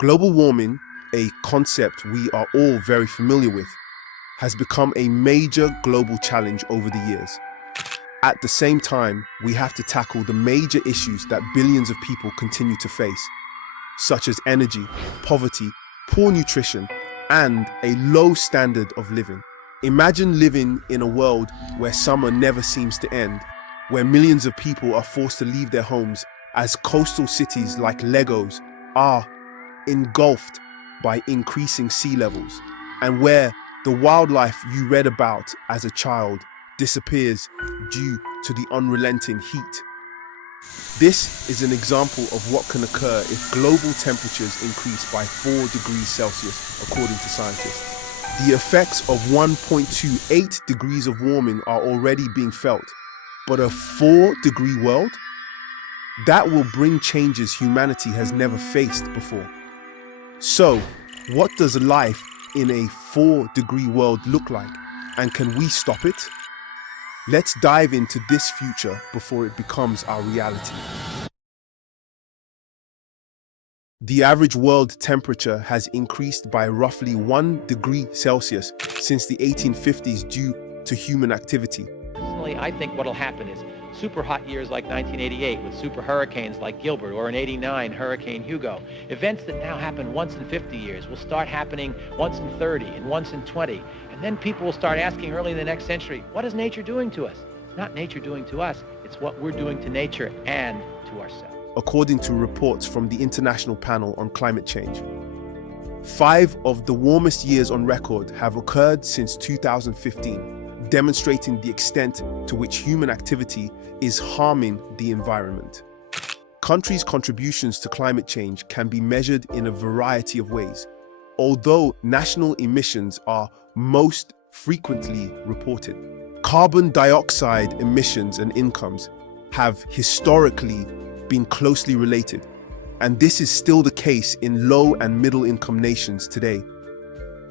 Global warming, a concept we are all very familiar with, has become a major global challenge over the years. At the same time, we have to tackle the major issues that billions of people continue to face, such as energy, poverty, poor nutrition, and a low standard of living. Imagine living in a world where summer never seems to end, where millions of people are forced to leave their homes as coastal cities like Lagos are engulfed by increasing sea levels, and where the wildlife you read about as a child disappears due to the unrelenting heat. This is an example of what can occur if global temperatures increase by 4 degrees Celsius, according to scientists. The effects of 1.28 degrees of warming are already being felt, but a 4-degree world? That will bring changes humanity has never faced before. So, what does life in a 4-degree world look like, and can we stop it? Let's dive into this future before it becomes our reality. The average world temperature has increased by roughly 1 degree Celsius since the 1850s due to human activity. Personally, I think what will happen is super hot years like 1988 with super hurricanes like Gilbert, or in '89 Hurricane Hugo. Events that now happen once in 50 years will start happening once in 30 and once in 20. And then people will start asking early in the next century, what is nature doing to us? It's not nature doing to us, it's what we're doing to nature and to ourselves. According to reports from the International Panel on Climate Change, 5 of the warmest years on record have occurred since 2015, demonstrating the extent to which human activity is harming the environment. Countries' contributions to climate change can be measured in a variety of ways, although national emissions are most frequently reported. Carbon dioxide emissions and incomes have historically been closely related, and this is still the case in low and middle income nations today.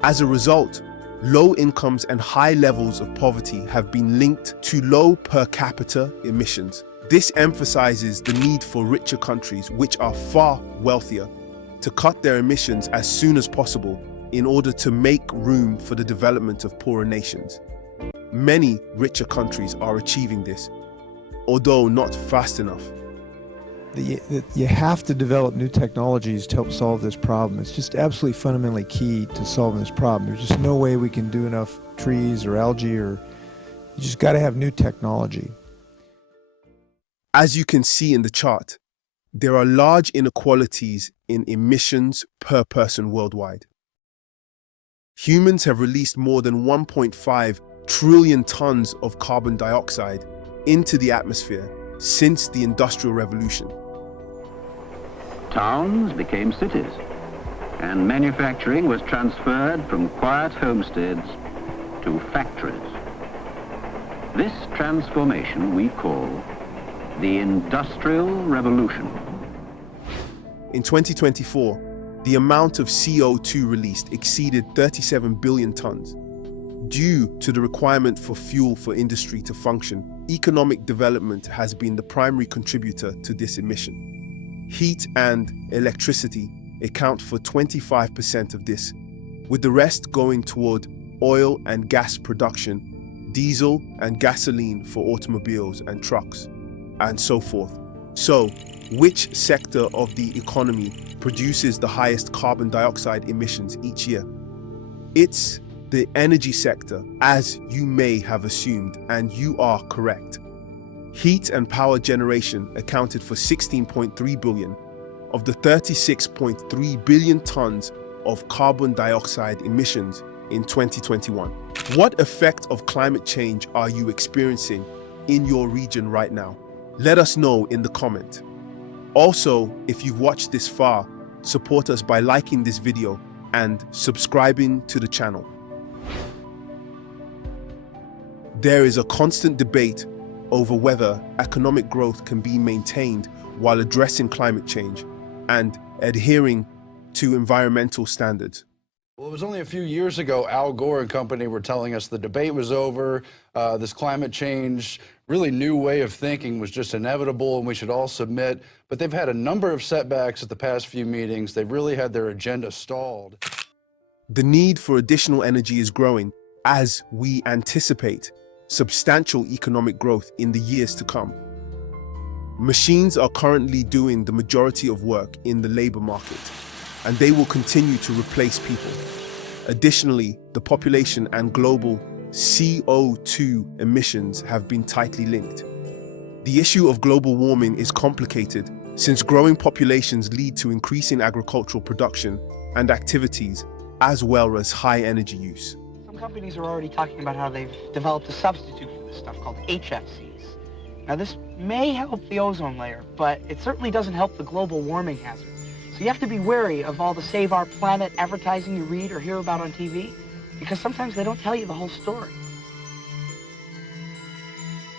As a result, low incomes and high levels of poverty have been linked to low per capita emissions. This emphasizes the need for richer countries, which are far wealthier, to cut their emissions as soon as possible in order to make room for the development of poorer nations. Many richer countries are achieving this, although not fast enough. You have to develop new technologies to help solve this problem. It's just absolutely fundamentally key to solving this problem. There's just no way we can do enough trees or algae, or you just got to have new technology. As you can see in the chart, there are large inequalities in emissions per person worldwide. Humans have released more than 1.5 trillion tons of carbon dioxide into the atmosphere since the Industrial Revolution. Towns became cities, and manufacturing was transferred from quiet homesteads to factories. This transformation we call the Industrial Revolution. In 2024, the amount of CO2 released exceeded 37 billion tons. Due to the requirement for fuel for industry to function, economic development has been the primary contributor to this emission. Heat and electricity account for 25% of this, with the rest going toward oil and gas production, diesel and gasoline for automobiles and trucks, and so forth. So, which sector of the economy produces the highest carbon dioxide emissions each year? It's the energy sector, as you may have assumed, and you are correct. Heat and power generation accounted for 16.3 billion of the 36.3 billion tons of carbon dioxide emissions in 2021. What effect of climate change are you experiencing in your region right now? Let us know in the comment. Also, if you've watched this far, support us by liking this video and subscribing to the channel. There is a constant debate over whether economic growth can be maintained while addressing climate change and adhering to environmental standards. Well, it was only a few years ago Al Gore and company were telling us the debate was over, this climate change really new way of thinking was just inevitable and we should all submit. But they've had a number of setbacks at the past few meetings. They've really had their agenda stalled. The need for additional energy is growing as we anticipate substantial economic growth in the years to come. Machines are currently doing the majority of work in the labor market, and they will continue to replace people. Additionally, the population and global CO2 emissions have been tightly linked. The issue of global warming is complicated since growing populations lead to increasing agricultural production and activities, as well as high energy use. Some companies are already talking about how they've developed a substitute for this stuff called HFCs. Now, this may help the ozone layer, but it certainly doesn't help the global warming hazard. So you have to be wary of all the Save Our Planet advertising you read or hear about on TV, because sometimes they don't tell you the whole story.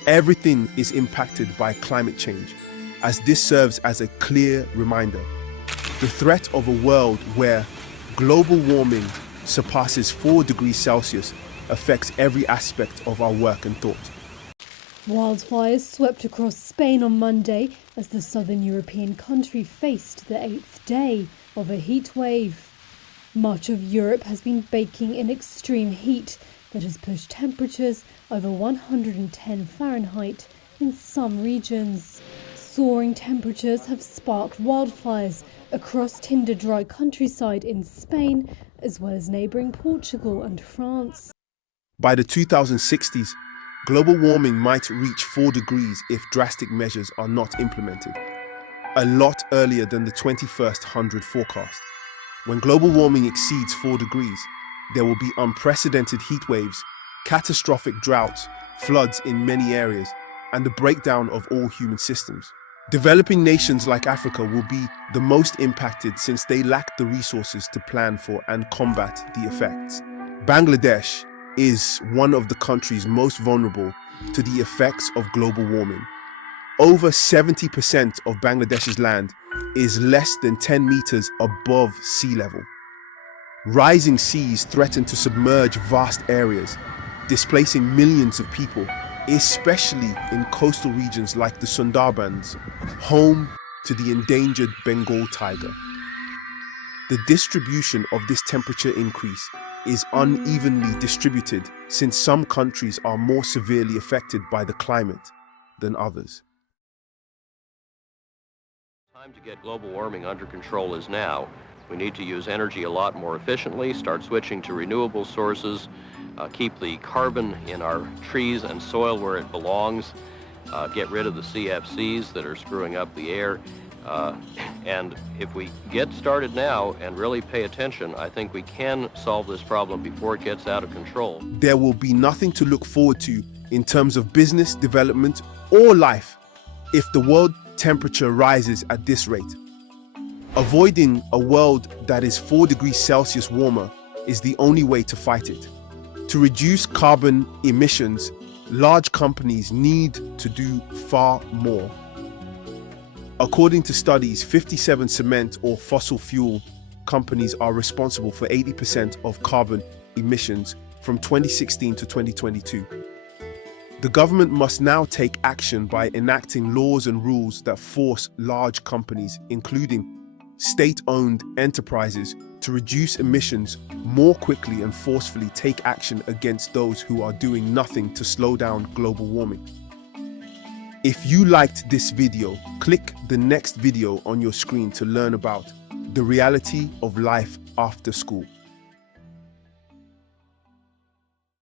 Everything is impacted by climate change, as this serves as a clear reminder. The threat of a world where global warming surpasses 4 degrees Celsius affects every aspect of our work and thought. Wildfires swept across Spain on Monday as the southern European country faced the 8th day of a heat wave. Much of Europe has been baking in extreme heat that has pushed temperatures over 110 Fahrenheit in some regions. Soaring temperatures have sparked wildfires across tinder-dry countryside in Spain, as well as neighbouring Portugal and France. By the 2060s, global warming might reach 4 degrees if drastic measures are not implemented, a lot earlier than the 2100 forecast. When global warming exceeds 4 degrees, there will be unprecedented heat waves, catastrophic droughts, floods in many areas, and the breakdown of all human systems. Developing nations like Africa will be the most impacted since they lack the resources to plan for and combat the effects. Bangladesh is one of the countries most vulnerable to the effects of global warming. Over 70% of Bangladesh's land is less than 10 meters above sea level. Rising seas threaten to submerge vast areas, displacing millions of people, especially in coastal regions like the Sundarbans, home to the endangered Bengal tiger. The distribution of this temperature increase is unevenly distributed since some countries are more severely affected by the climate than others. Time to get global warming under control is now. We need to use energy a lot more efficiently, start switching to renewable sources, keep the carbon in our trees and soil where it belongs, get rid of the CFCs that are screwing up the air. And if we get started now and really pay attention, I think we can solve this problem before it gets out of control. There will be nothing to look forward to in terms of business, development, or life if the world temperature rises at this rate. Avoiding a world that is 4 degrees Celsius warmer is the only way to fight it. To reduce carbon emissions, large companies need to do far more. According to studies, 57 cement or fossil fuel companies are responsible for 80% of carbon emissions from 2016 to 2022. The government must now take action by enacting laws and rules that force large companies, including state-owned enterprises, to reduce emissions more quickly and forcefully take action against those who are doing nothing to slow down global warming. If you liked this video, click the next video on your screen to learn about the reality of life after school.